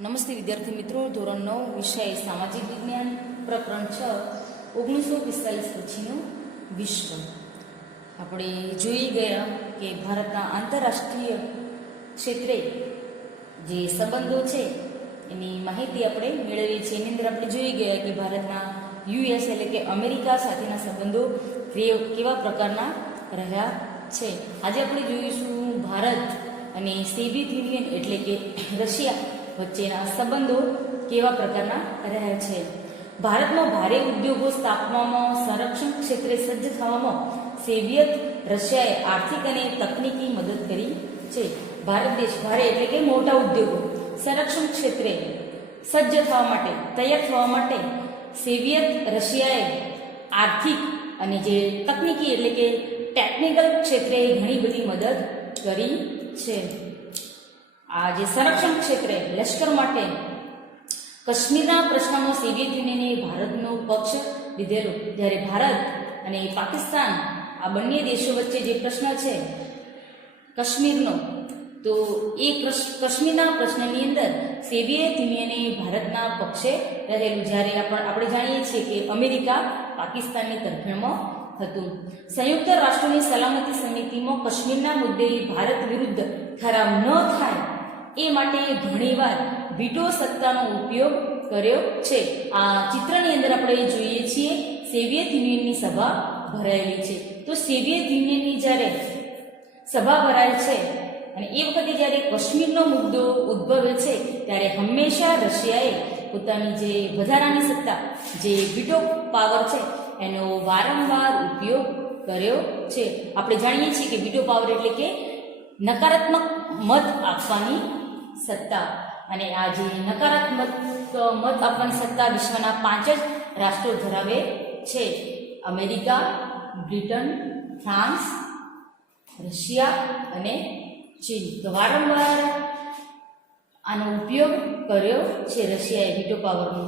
નમસ્તે વિદ્યાર્થી મિત્રો, ધોરણ 9 વિષય સામાજિક વિજ્ઞાન, પ્રકરણ 6 1945 પછીનું વિશ્વ. આપણે જોઈ ગયા કે ભારતના આંતરરાષ્ટ્રીય ક્ષેત્રે જે સંબંધો છે એની માહિતી આપણે મેળવીએ છીએ. એની અંદર આપણે જોઈ ગયા કે ભારતના યુએસ એટલે કે અમેરિકા સાથેના સંબંધો કેવા પ્રકારના રહ્યા છે. આજે આપણે જોઈશું ભારત અને સોવિયત યુનિયન એટલે કે રશિયા વચ્ચેના સંબંધો કેવા પ્રકારના રહ્યા છે. ભારતમાં ભારે ઉદ્યોગો સ્થાપવામાં, સંરક્ષણ ક્ષેત્રે સજ્જ થવામાં સોવિયત રશિયાએ આર્થિક અને તકનીકી મદદ કરી છે. ભારત દેશ ભારે એટલે કે મોટા ઉદ્યોગો, સંરક્ષણ ક્ષેત્રે સજ્જ થવા માટે, તૈયાર થવા માટે સોવિયત રશિયાએ આર્થિક અને જે તકનીકી એટલે કે ટેકનિકલ ક્ષેત્રે ઘણી બધી મદદ કરી છે. આ જે સંરક્ષણ ક્ષેત્રે લશ્કર માટે કાશ્મીરના પ્રશ્નમાં સોવિયત યુનિયને ભારતનો પક્ષ લીધેલો. જ્યારે ભારત અને પાકિસ્તાન આ બંને દેશો વચ્ચે જે પ્રશ્ન છે કાશ્મીરનો, તો એ કાશ્મીરના પ્રશ્નની અંદર સોવિયત યુનિયને ભારતના પક્ષે રહેલું. જ્યારે આપણે જાણીએ છીએ કે અમેરિકા પાકિસ્તાનની તરફેણમાં હતું. સંયુક્ત રાષ્ટ્રોની સલામતી સમિતિમાં કાશ્મીરના મુદ્દે ભારત વિરુદ્ધ ઠરાવ ન થાય એ માટે ઘણીવાર વીટો સત્તાનો ઉપયોગ કર્યો છે. આ ચિત્રની અંદર આપણે જોઈએ છીએ સોવિયત યુનિયનની સભા ભરાયેલી છે. તો સોવિયત યુનિયનની જ્યારે સભા ભરાય છે અને એ વખતે જ્યારે કાશ્મીરનો મુદ્દો ઉદ્ભવે છે ત્યારે હંમેશા રશિયાએ પોતાની જે વધારાની સત્તા, જે વીટો પાવર છે, એનો વારંવાર ઉપયોગ કર્યો છે. આપણે જાણીએ છીએ કે વીટો પાવર એટલે કે નકારાત્મક મત આપવાની સત્તા. અને આ જે નકારાત્મક મત આપવાની સત્તા વિશ્વના 5 જ રાષ્ટ્રો ધરાવે છે: અમેરિકા, બ્રિટન, ફ્રાન્સ, રશિયા અને ચીન. તો વારંવાર આનો ઉપયોગ કર્યો છે રશિયાએ, વીટો પાવરનો.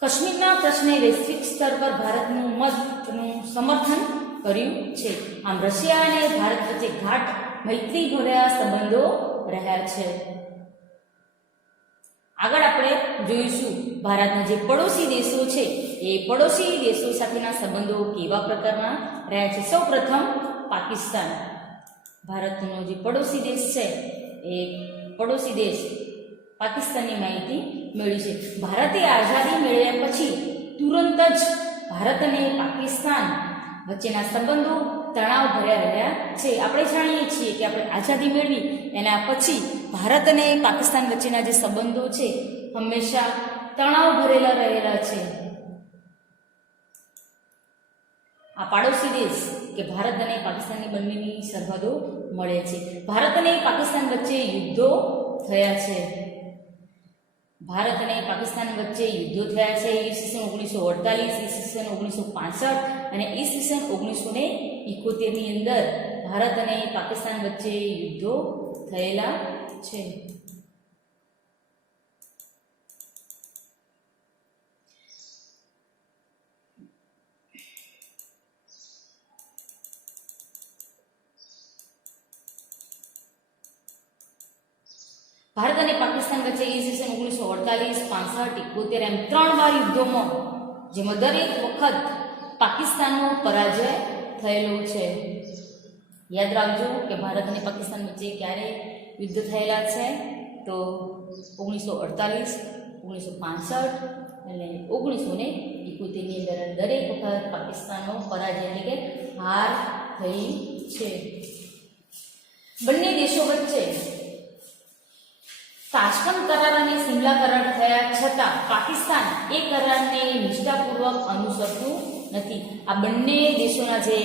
કાશ્મીરના પ્રશ્ને વૈશ્વિક સ્તર પર ભારતનું મતનું સમર્થન કર્યું છે. આમ રશિયા અને ભારત વચ્ચે ગાઢ મૈત્રીભર્યા સંબંધો રહ્યા છે. આગળ આપણે જોઈશું ભારતના જે પડોશી દેશો છે એ પડોશી દેશો સાથેના સંબંધો કેવા પ્રકારના રહ્યા છે. સૌ પ્રથમ પાકિસ્તાન. ભારતનો જે પડોશી દેશ છે એ પડોશી દેશ પાકિસ્તાનની માહિતી મેળવી છે. ભારતે આઝાદી મેળવ્યા પછી તુરંત જ ભારત અને પાકિસ્તાન વચ્ચેના સંબંધો તણાવ ભર્યા રહ્યા છે. આપણે જાણીએ છીએ કે આપણે આઝાદી મેળવી એના પછી ભારત અને પાકિસ્તાન વચ્ચેના જે સંબંધો છે હંમેશા તણાવ ભરેલા રહેલા છે. આ પાડોશી દેશ કે ભારત અને પાકિસ્તાનની બંનેની સરહદો મળે છે. ભારત અને પાકિસ્તાન વચ્ચે યુદ્ધો થયા છે. ભારત અને પાકિસ્તાન વચ્ચે યુદ્ધો થયા છે. ઈસવીસન 1948, ઈસવીસન 1965 અને ઈસવીસન 1971 ની અંદર ભારત અને પાકિસ્તાન વચ્ચે યુદ્ધો થયેલા છે. ભારત અને પાકિસ્તાન વચ્ચે ઈસવીસન 1948, 65, 71 એમ 3 વાર યુદ્ધોમાં, જેમાં દરેક વખત પાકિસ્તાનનો પરાજય થયેલો છે. યાદ રાખજો કે ભારત અને પાકિસ્તાન વચ્ચે ક્યારે યુદ્ધ થયેલા છે, તો 1948, 1965 અને 1971 ની અંદર દરેક વખત પાકિસ્તાનનો પરાજય એટલે કે હાર થઈ છે. બંને દેશો વચ્ચે તાશ્કંદ કરાર અને સિમલા કરાર થયા છતાં પાકિસ્તાન એ કરારને નિષ્ઠાપૂર્વક અનુસરતું નથી. આ બંને દેશોના જે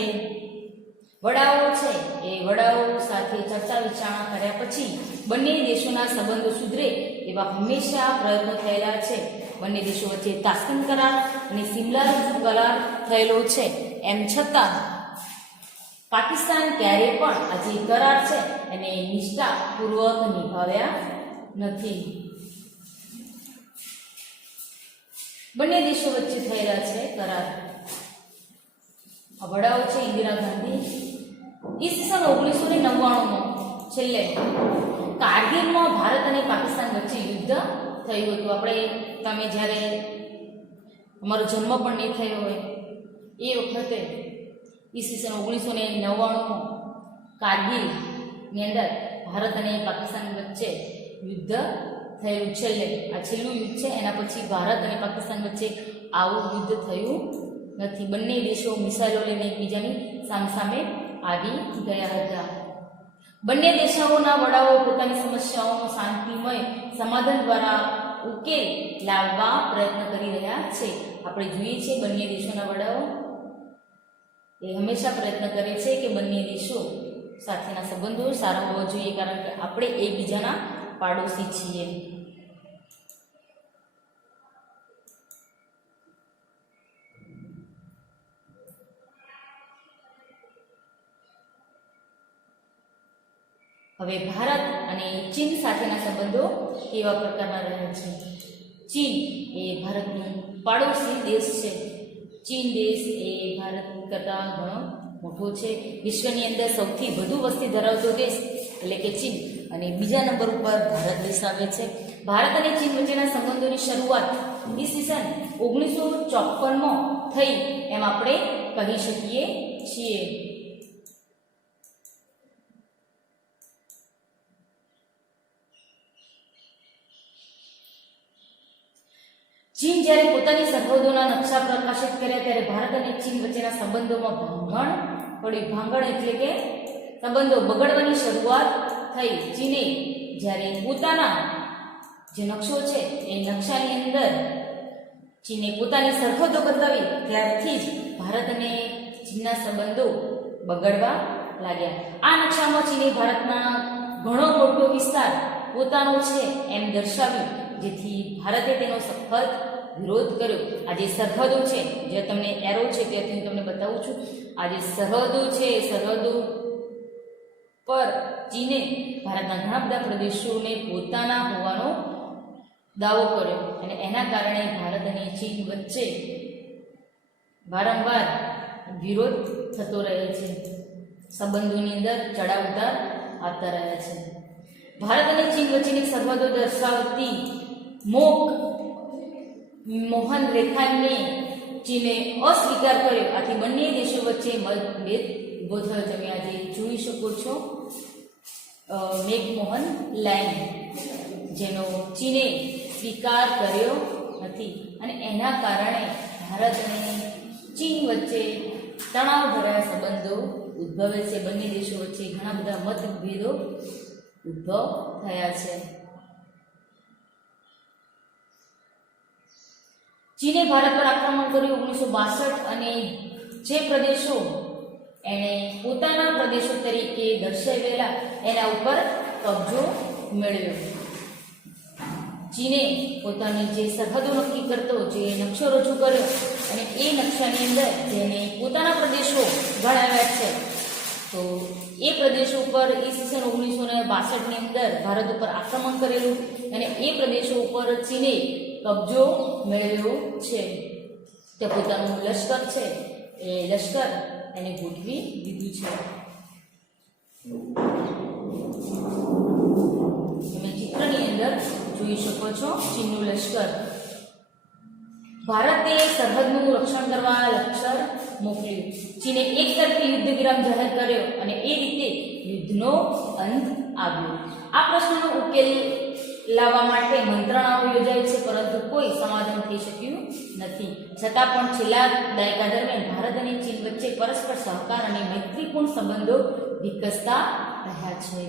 વડાઓ છે એ વડાઓ સાથે ચર્ચા વિચારણા કર્યા પછી બંને દેશોના સંબંધો સુધરે એવા હંમેશા પ્રયત્નો થયેલા છે. બંને દેશો વચ્ચે તાશ્કંદ કરાર અને સિમલા કરાર થયેલો છે. એમ છતાં પાકિસ્તાન ક્યારેય પણ આ જે કરાર છે એને નિષ્ઠાપૂર્વક નિભાવ્યા નથી. બંને દેશો વચ્ચે થયેલા છે કરાર. વડાઓ છે ઇન્દિરા ગાંધી, ઈસવીસન ઈસવીસન 1999માં છેલ્લે કારગિલમાં ભારત અને પાકિસ્તાન વચ્ચે યુદ્ધ થયું હતું. આપણે તમે જ્યારે અમારો જન્મ પણ નહીં થયો હોય એ વખતે ઈસવીસન 1999માં કારગિલની અંદર ભારત અને પાકિસ્તાન વચ્ચે યુદ્ધ થયેલું. છેલ્લે આ છેલ્લું યુદ્ધ છે. એના પછી ભારત અને પાકિસ્તાન વચ્ચે આવું યુદ્ધ થયું નથી. બંને દેશો મિસાઇલો લઈને એકબીજાની સામસામે આવી ગયા હતા. બંને દેશોના વડાઓ પોતાની સમસ્યાઓનું શાંતિમય સમાધાન દ્વારા ઉકેલ લાવવા પ્રયત્ન કરી રહ્યા છે. આપણે જોઈએ છીએ બંને દેશોના વડાઓ એ હંમેશા પ્રયત્ન કરે છે કે બંને દેશો સાથેના સંબંધો સારા હોવા જોઈએ, કારણ કે આપણે એકબીજાના પાડોશી છીએ. હવે ભારત અને ચીન સાથેના સંબંધો કેવા પ્રકારના રહ્યા છે? ચીન એ ભારતનું પાડોશી દેશ છે. ચીન દેશ એ ભારત કરતાં ઘણો મોટો છે. વિશ્વની અંદર સૌથી વધુ વસ્તી ધરાવતો દેશ એટલે કે ચીન, અને બીજા નંબર ઉપર ભારત દેશ આવે છે. ભારત અને ચીન વચ્ચેના સંબંધોની શરૂઆત ઈસવીસન 1954માં થઈ એમ આપણે કહી શકીએ છીએ. ચીન જ્યારે પોતાની સરહદોના નકશા પ્રકાશિત કર્યા ત્યારે ભારત અને ચીન વચ્ચેના સંબંધોમાં ભાંગણ પડી. ભાંગણ એટલે કે સંબંધો બગડવાની શરૂઆત થઈ. ચીને જ્યારે પોતાના જે નકશો છે એ નકશાની અંદર ચીને પોતાની સરહદો બતાવી ત્યારથી જ ભારત અને ચીનના સંબંધો બગડવા લાગ્યા. આ નકશામાં ચીને ભારતના ઘણો મોટો વિસ્તાર પોતાનો છે એમ દર્શાવ્યું, જેથી ભારતે તેનો સખત વિરોધ કર્યો. આ જે સરહદો છે, જે તમને એરો છે ત્યાંથી હું તમને બતાવું છું. આ જે સરહદો છે, સરહદો પર ચીને ભારતના ઘણા બધા પ્રદેશોને પોતાના હોવાનો દાવો કર્યો, અને એના કારણે ભારત અને ચીન વચ્ચે વારંવાર વિરોધ થતો રહે છે. સંબંધોની અંદર ચડાવ ઉતાર આવતા રહ્યા છે. ભારત અને ચીન વચ્ચેની સરહદો દર્શાવતી મોહન રેખાને ચીને અસ્વીકાર કર્યો. આથી બંને દેશો વચ્ચે મતભેદ ઉભો થયો. તમે આજે જોઈ શકો છો મેકમોહન લાઈન, જેનો ચીને સ્વીકાર કર્યો નથી, અને એના કારણે ભારત અને ચીન વચ્ચે તણાવભર્યા સંબંધો ઉદ્ભવે છે. બંને દેશો વચ્ચે ઘણા બધા મતભેદો ઉદ્ભવ થયા છે. ચીને ભારત પર આક્રમણ કર્યું 1962, અને જે પ્રદેશો એણે પોતાના પ્રદેશો તરીકે દર્શાવેલા એના ઉપર કબજો મેળવ્યો. ચીને પોતાની જે સરહદો નક્કી કરતો જે નકશો રજૂ કર્યો, અને એ નકશાની અંદર જેને પોતાના પ્રદેશો ગણાવ્યા છે, તો એ પ્રદેશો ઉપર ઈસવીસન 1962ની અંદર ભારત ઉપર આક્રમણ કરેલું, અને એ પ્રદેશો ઉપર ચીને કબજો મેળવ્યો છે. તે પોતાનું લશ્કર છે એ લશ્કર એને ગોઠવી દીધું છે. તમે ચિત્રની અંદર જોઈ શકો છો ચીનનું લશ્કર. ભારતે સરહદનું રક્ષણ કરવા લશ્કર મોકલ્યું. ચીને એક તરફી યુદ્ધ વિરામ જાહેર કર્યો, અને એ રીતે યુદ્ધનો અંત આવ્યો. આ પ્રશ્નનો ઉકેલ લાવવા માટે મંત્રણાઓ યોજાય છે, પરંતુ કોઈ સમાધાન થઈ શક્યું નથી. છતાં પણ છેલ્લા દાયકા દરમિયાન ભારત અને ચીન વચ્ચે પરસ્પર સહકાર અને મૈત્રીપૂર્ણ સંબંધો વિકસતા રહ્યા છે.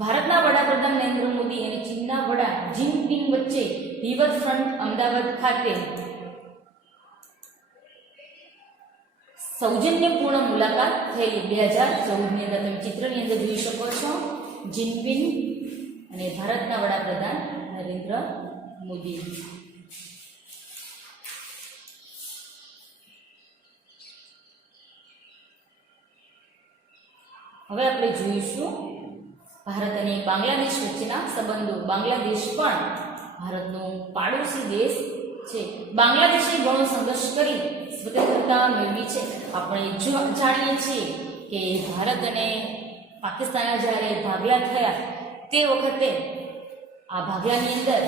ભારતના વડાપ્રધાન નરેન્દ્ર મોદી અને ચીનના વડા જિનપિંગ વચ્ચે રિવરફ્રન્ટ અમદાવાદ ખાતે સૌજન્યપૂર્ણ મુલાકાત થઈ 2014ની અંદર. તમે ચિત્રની અંદર જોઈ શકો છો જિનપિંગ અને ભારતના વડાપ્રધાન નરેન્દ્ર મોદી. હવે આપણે જોઈશું ભારત અને બાંગ્લાદેશ વચ્ચેના સંબંધો. બાંગ્લાદેશ પણ ભારતનો પાડોશી દેશ છે. બાંગ્લાદેશે ઘણો સંઘર્ષ કરી સ્વતંત્રતા મેળવી છે. આપણે જાણીએ છીએ કે ભારત અને પાકિસ્તાન જ્યારે ભાગલા થયા તે વખતે આ ભાગલાની અંદર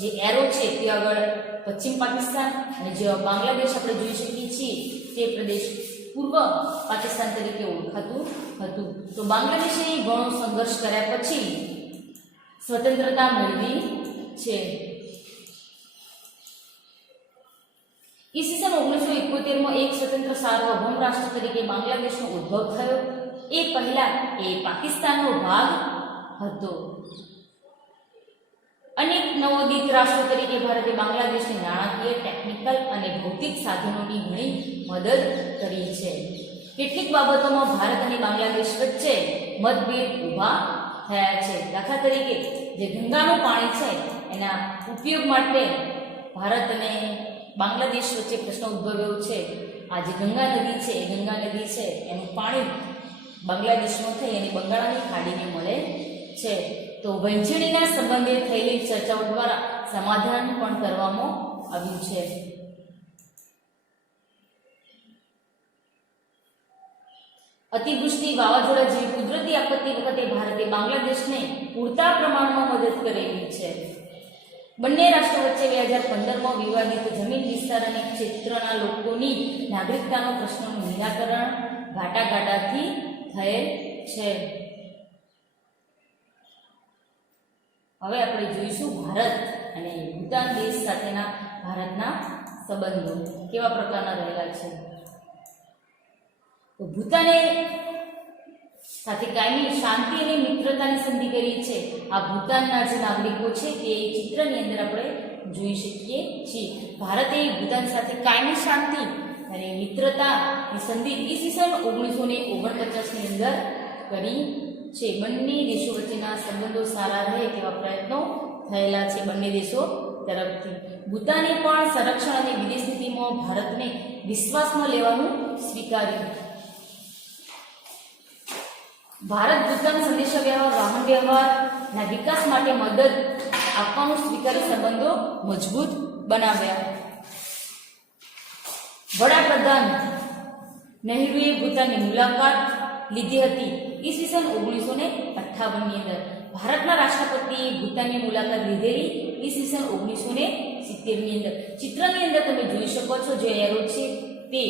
જે એરો છે તે આગળ પશ્ચિમ પાકિસ્તાન અને જે બાંગ્લાદેશ આપણે જોઈ શકીએ છીએ તે પ્રદેશ પૂર્વ પાકિસ્તાન તરીકે ઓળખાતું હતું. તો બાંગ્લાદેશે ઘણો સંઘર્ષ કર્યા પછી સ્વતંત્રતા મેળવી છે. ઈસવીસન 1971માં એક સ્વતંત્ર સાર્વભૌમ રાષ્ટ્ર તરીકે બાંગ્લાદેશનો ઉદ્ભવ થયો. એ પહેલા એ પાકિસ્તાનનો ભાગ હતો. અનેક નવોદિત રાષ્ટ્રો તરીકે ભારતે બાંગ્લાદેશને નાણાકીય, ટેકનિકલ અને ભૌતિક સાધનોની ઘણી મદદ કરી છે. કેટલીક બાબતોમાં ભારત અને બાંગ્લાદેશ વચ્ચે મતભેદ ઊભા થયા છે. દાખલા તરીકે જે ગંગાનું પાણી છે એના ઉપયોગ માટે ભારત અને બાંગ્લાદેશ વચ્ચે પ્રશ્ન ઉદ્ભવ્યો છે. આ જે ગંગા નદી છે એ ગંગા નદી છે એનું પાણી બાંગ્લાદેશમાં થઈ અને બંગાળની ખાડીને મળે છે. તો વહેંચણીના સંબંધે થયેલી ચર્ચાઓ દ્વારા સમાધાન પણ કરવામાં આવ્યું છે. અતિવૃષ્ટિ, વાવાઝોડા જેવી કુદરતી આપત્તિ વખતે ભારતે બાંગ્લાદેશને પૂરતા પ્રમાણમાં મદદ કરેલી છે. બંને રાષ્ટ્રો વચ્ચે 2015માં વિવાદિત જમીન વિસ્તાર અને ક્ષેત્રના લોકોની નાગરિકતાનો પ્રશ્નનું નિરાકરણ વાટાઘાટથી થયેલ છે. હવે આપણે જોઈશું ભારત અને ભૂટાન દેશ સાથેના ભારતના સંબંધો કેવા પ્રકારના રહેલા છે. તો ભૂટાને સાથે કાયમી શાંતિ અને મિત્રતાની સંધિ કરી છે. આ ભૂટાનના જે નાગરિકો છે તે ચિત્રની અંદર આપણે જોઈ શકીએ છીએ. ભારતે ભૂટાન સાથે કાયમી શાંતિ અને મિત્રતાની સંધિ ઈસવીસન 1949ની અંદર કરી છે. બંને દેશો વચ્ચેના સંબંધો સારા રહે તેવા પ્રયત્નો થયેલા છે બંને દેશો તરફથી. ભૂટાને પણ સંરક્ષણ અને વિદેશ નીતિમાં ભારતને વિશ્વાસમાં લેવાનું સ્વીકાર્યું. ભારત ભૂટાન સંદેશાવ્યવહાર, વાહન વ્યવહારના વિકાસ માટે મદદ આપવાનું સ્વીકારી સંબંધો મજબૂત બનાવ્યા. વડાપ્રધાન નહેરુએ ભૂટાનની મુલાકાત લીધી હતી ઈસવીસન 1958ની અંદર. ભારતના રાષ્ટ્રપતિએ ભૂટાનની મુલાકાત લીધેલી ઈસવીસન 1970ની અંદર. ચિત્રની અંદર તમે જોઈ શકો છો જે એરો છે તે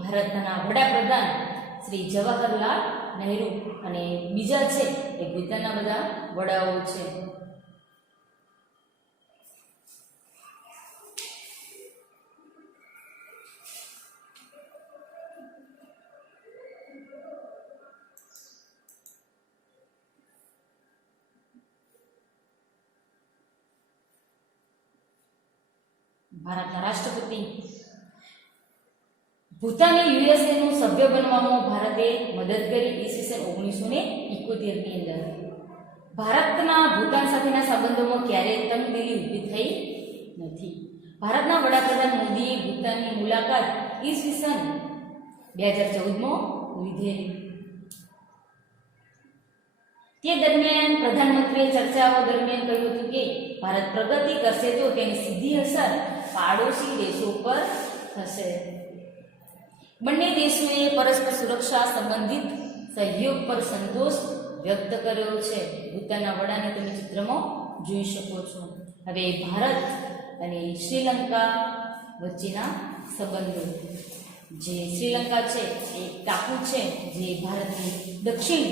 ભારતના વડાપ્રધાન શ્રી જવાહરલાલ નહેરુ અને બીજા છે એ ભૂટાનના બધા વડાઓ છે. ભારતના રાષ્ટ્રપતિ ભૂટાને યુએસએનું સભ્ય બનવામાં ભારતે મદદ કરી ઈસવીસન 1971ની અંદર. ભારતના ભૂટાન સાથેના સંબંધોમાં ક્યારેય તંગદિલી ઊભી થઈ નથી. ભારતના વડાપ્રધાન મોદીએ ભૂટાનની મુલાકાત ઈસવીસન 2014માં લીધેલી. તે દરમિયાન પ્રધાનમંત્રીએ ચર્ચાઓ દરમિયાન કહ્યું હતું કે ભારત પ્રગતિ કરશે તો તેની સીધી અસર પાડોશી દેશો પર થશે. બંને દેશોએ પરસ્પર સુરક્ષા સંબંધિત સહયોગ પર સંતોષ વ્યક્ત કર્યો છે. ભૂટાનના વડાને તમે ચિત્રમાં જોઈ શકો છો. હવે ભારત અને શ્રીલંકા વચ્ચેના સંબંધો. જે શ્રીલંકા છે એ ટાપુ છે જે ભારતની દક્ષિણ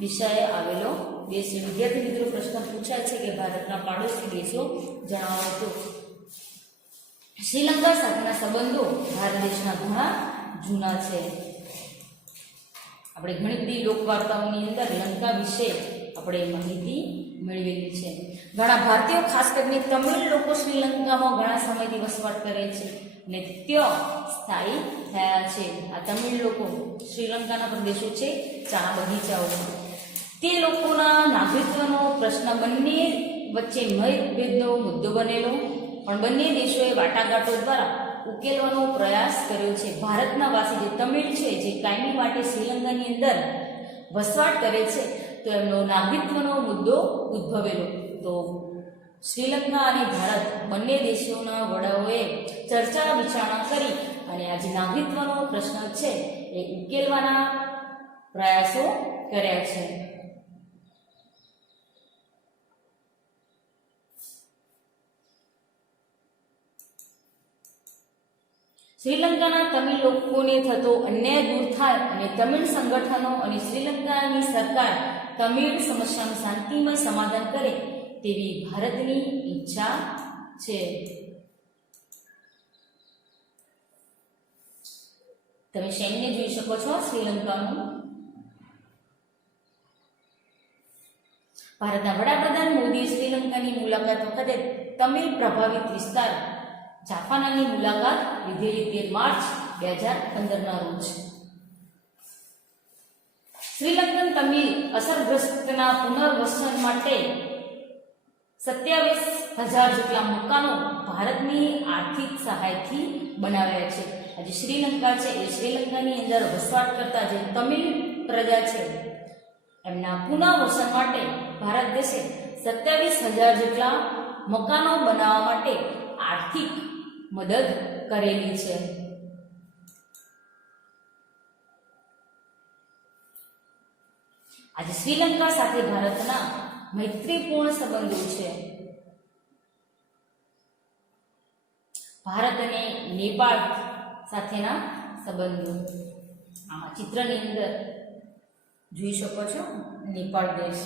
દિશાએ આવેલો દેશ છે. વિદ્યાર્થી મિત્રો પ્રશ્ન પૂછાય છે કે ભારતના પાડોશી દેશો જણાવો તો. શ્રીલંકા સાથેના સંબંધો ભારત દેશના ઘણા જૂના છે. આપણે ઘણી બધી લોકવાર્તાઓની અંદર લંકા વિશે આપણે માહિતી મેળવેલી છે. ઘણા ભારતીયો ખાસ કરીને તમિળ લોકો શ્રીલંકામાં ઘણા સમયથી વસવાટ કરે છે અને ત્યાં સ્થાયી થયા છે. આ તમિળ લોકો શ્રીલંકાના પ્રદેશો છે ચા બગીચાઓ. તે લોકોના નાગરિકત્વનો પ્રશ્ન બંને વચ્ચે મતભેદનો મુદ્દો બનેલો, પણ બંને દેશોએ વાટાઘાટો દ્વારા ઉકેલવાનો પ્રયાસ કર્યો છે. ભારતના વાસી જે તમિળ છે જે કાયમી માટે શ્રીલંકાની અંદર વસવાટ કરે છે તો એમનો નાગરિકત્વનો મુદ્દો ઉદ્ભવેલો. તો શ્રીલંકા અને ભારત બંને દેશોના વડાઓએ ચર્ચા વિચારણા કરી અને આ જે નાગરિકત્વનો પ્રશ્ન છે એ ઉકેલવાના પ્રયાસો કર્યા છે. શ્રીલંકાના તમિલ લોકોને થતો અન્યાય દૂર થાય અને તમિલ સંગઠનો અને શ્રીલંકાની સરકાર તમિલ સમસ્યાનું શાંતિમય સમાધાન કરે તેવી ભારતની ઈચ્છા છે. તમે સૈન્ય જોઈ શકો છો શ્રીલંકાનું. ભારતના વડાપ્રધાન મોદીએ શ્રીલંકાની મુલાકાત વખતે તમિલ પ્રભાવિત વિસ્તાર જાફનાની મુલાકાત લીધેલી 13 માર્ચ 2015ના રોજ. શ્રીલંકન તમિલ અસરગ્રસ્તના પુનર્વસન માટે 27,000 જેટલા મકાનો ભારતની આર્થિક સહાયથી બનાવ્યા છે. આજે શ્રીલંકા છે એ શ્રીલંકાની અંદર વસવાટ કરતા જે તમિલ પ્રજા છે એમના પુનર્વસન માટે ભારત દેશે 27,000 જેટલા મકાનો બનાવવા માટે આર્થિક મદદ કરેલી છે. આજે શ્રીલંકા સાથે ભારતના મૈત્રીપૂર્ણ સંબંધો છે. ભારત અને નેપાળ સાથેના સંબંધો આમાં ચિત્રની અંદર જોઈ શકો છો. નેપાળ દેશ.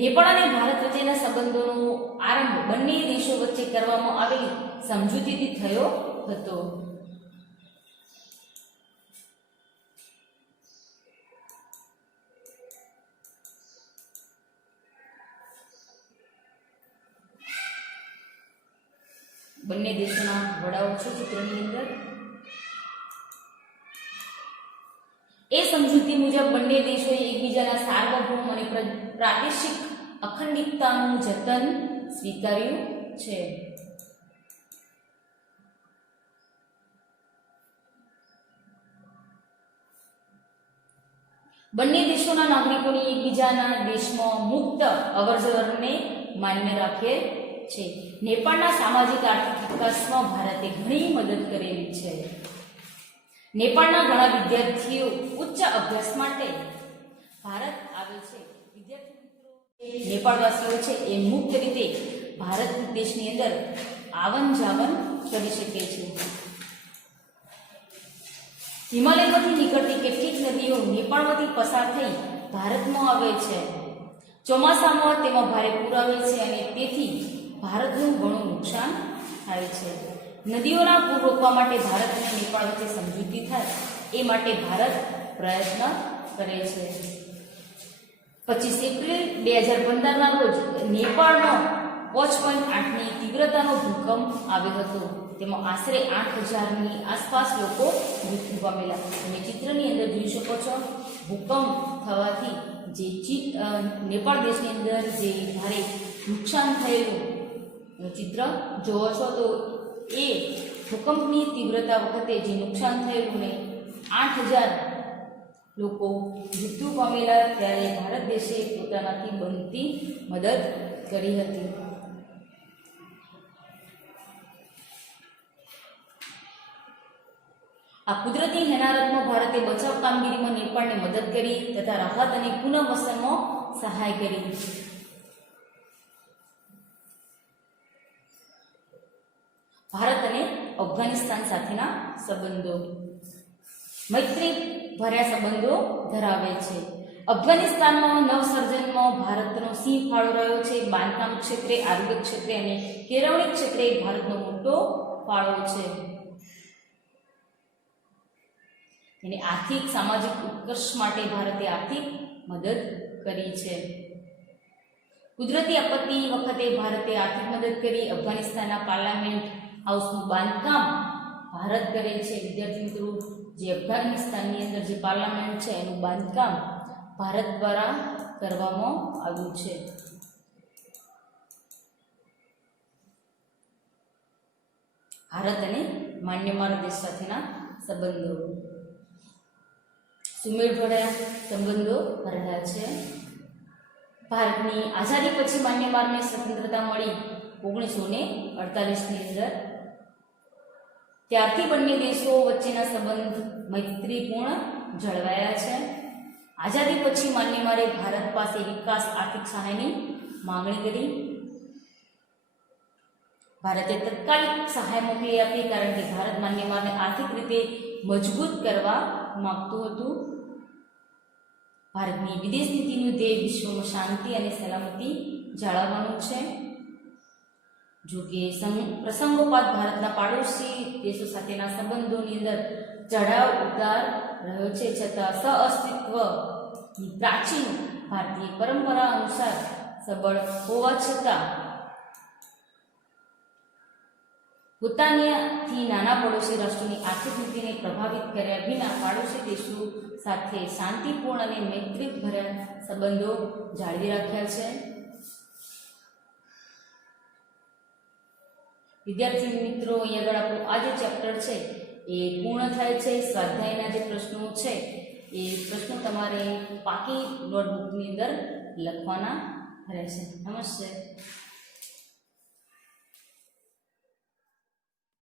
નેપાળ અને ભારત વચ્ચેના સંબંધોનો આરંભ બંને દેશો વચ્ચે કરવામાં આવેલી સમજૂતીથી થયો હતો. બંને દેશોના વડાઓ છે ચિત્રની અંદર. એ સમજૂતી મુજબ બંને દેશોએ એકબીજાના સાર્વભૌમ અને પ્રાદેશિક અખંડિતતાનું જતન સ્વીકાર્યું છે. બંને દેશોના નાગરિકોની એકબીજાના દેશમાં મુક્ત અવરજવરને માન્ય રાખે છે. નેપાળના સામાજિક આર્થિક વિકાસમાં ભારતે ઘણી મદદ કરેલી છે. નેપાળના ઘણા વિદ્યાર્થીઓ ઉચ્ચ અભ્યાસ માટે ભારત આવે છે. વિદ્યાર્થી મિત્રો નેપાળવાસીઓ છે એ મુક્ત રીતે ભારત દેશની અંદર આવન જાવન કરી શકે છે. હિમાલયમાંથી નીકળતી કેટલીક નદીઓ નેપાળમાંથી પસાર થઈ ભારતમાં આવે છે. ચોમાસામાં તેમાં ભારે પૂર આવે છે અને તેથી ભારતનું ઘણું નુકસાન થાય છે. નદીઓના પૂર રોકવા માટે ભારત અને નેપાળ વચ્ચે સમજૂતી થાય એ માટે ભારત પ્રયત્ન કરે છે. 25 એપ્રિલ 2015ના રોજ નેપાળનો 5.8ની તીવ્રતાનો ભૂકંપ આવ્યો હતો. તેમાં આશરે 8,000ની આસપાસ લોકો મૃત્યુ પામેલા. તમે ચિત્રની અંદર જોઈ શકો છો. ભૂકંપ થવાથી જે નેપાળ દેશની અંદર જે ભારે નુકસાન થયેલું ચિત્ર જોવો છો તો એ ભૂકંપની તીવ્રતા વખતે જે નુકસાન થયેલું ને 8,000 લોકો મૃત્યુ પામેલા ત્યારે ભારત દેશે પોતાનાથી બનતી મદદ કરી હતી. આ કુદરતી હેનારતમાં ભારતે બચાવ કામગીરીમાં નેપાળને મદદ કરી તથા રાહત અને પુનર્વસનમાં સહાય કરી. ભારત અને અફઘાનિસ્તાન સાથેના સંબંધો મૈત્રી ભર્યા સંબંધો ધરાવે છે. અફઘાનિસ્તાનમાં નવસર્જનમાં ભારતનો સિંહ ફાળો રહ્યો છે. બાંધકામ ક્ષેત્રે, આરોગ્ય ક્ષેત્રે અને કેળવણી ક્ષેત્રે ભારતનો મોટો ફાળો છે. અને આર્થિક સામાજિક ઉત્કર્ષ માટે ભારતે આર્થિક મદદ કરી છે. કુદરતી આપત્તિ વખતે ભારતે આર્થિક મદદ કરી. અફઘાનિસ્તાનના પાર્લામેન્ટ હાઉસનું બાંધકામ ભારત કરે છે. વિદ્યાર્થી મિત્રો, જે અફઘાનિસ્તાનની અંદર જે પાર્લામેન્ટ છે એનું બાંધકામ ભારત દ્વારા કરવામાં આવ્યું છે. ભારત અને મ્યાનમાર દેશ સાથેના સંબંધો સુમેળભર્યા સંબંધો રહ્યા છે. ભારતની આઝાદી પછી મ્યાનમારને સ્વતંત્રતા મળી 1948ની અંદર. ત્યારથી બંને દેશો વચ્ચેના સંબંધ મૈત્રીપૂર્ણ જળવાયા છે. આઝાદી પછી મ્યાનમારે ભારત પાસે વિકાસ આર્થિક સહાયની માંગણી કરી. ભારતે તત્કાલિક સહાય મોકલી આપી, કારણ કે ભારત મ્યાનમારને આર્થિક રીતે મજબૂત કરવા માંગતું હતું. ભારતની વિદેશ નીતિનું ધ્યેય વિશ્વમાં શાંતિ અને સલામતી જાળવવાનું છે. જો કે પ્રસંગોપાત ભારતના પાડોશી દેશો સાથેના સંબંધોની અંદર ચઢાવ ઉતાર રહ્યો છે, છતાં સહઅસ્તિત્વની પ્રાચીન ભારતીય પરંપરા અનુસાર સબળ હોવા છતાં પોતાનાથી નાના પડોશી રાષ્ટ્રોની આર્થિક નીતિને પ્રભાવિત કર્યા વિના પાડોશી દેશો સાથે શાંતિપૂર્ણ અને મૈત્રીભર્યા સંબંધો જાળવી રાખ્યા છે. વિદ્યાર્થી મિત્રો, અહીં આગળ આપણું આ જે ચેપ્ટર છે એ પૂર્ણ થાય છે. સ્વાધ્યાયના જે પ્રશ્નો છે એ પ્રશ્નો તમારે પાકી નોટબુકની અંદર લખવાના રહેશે. નમસ્તે.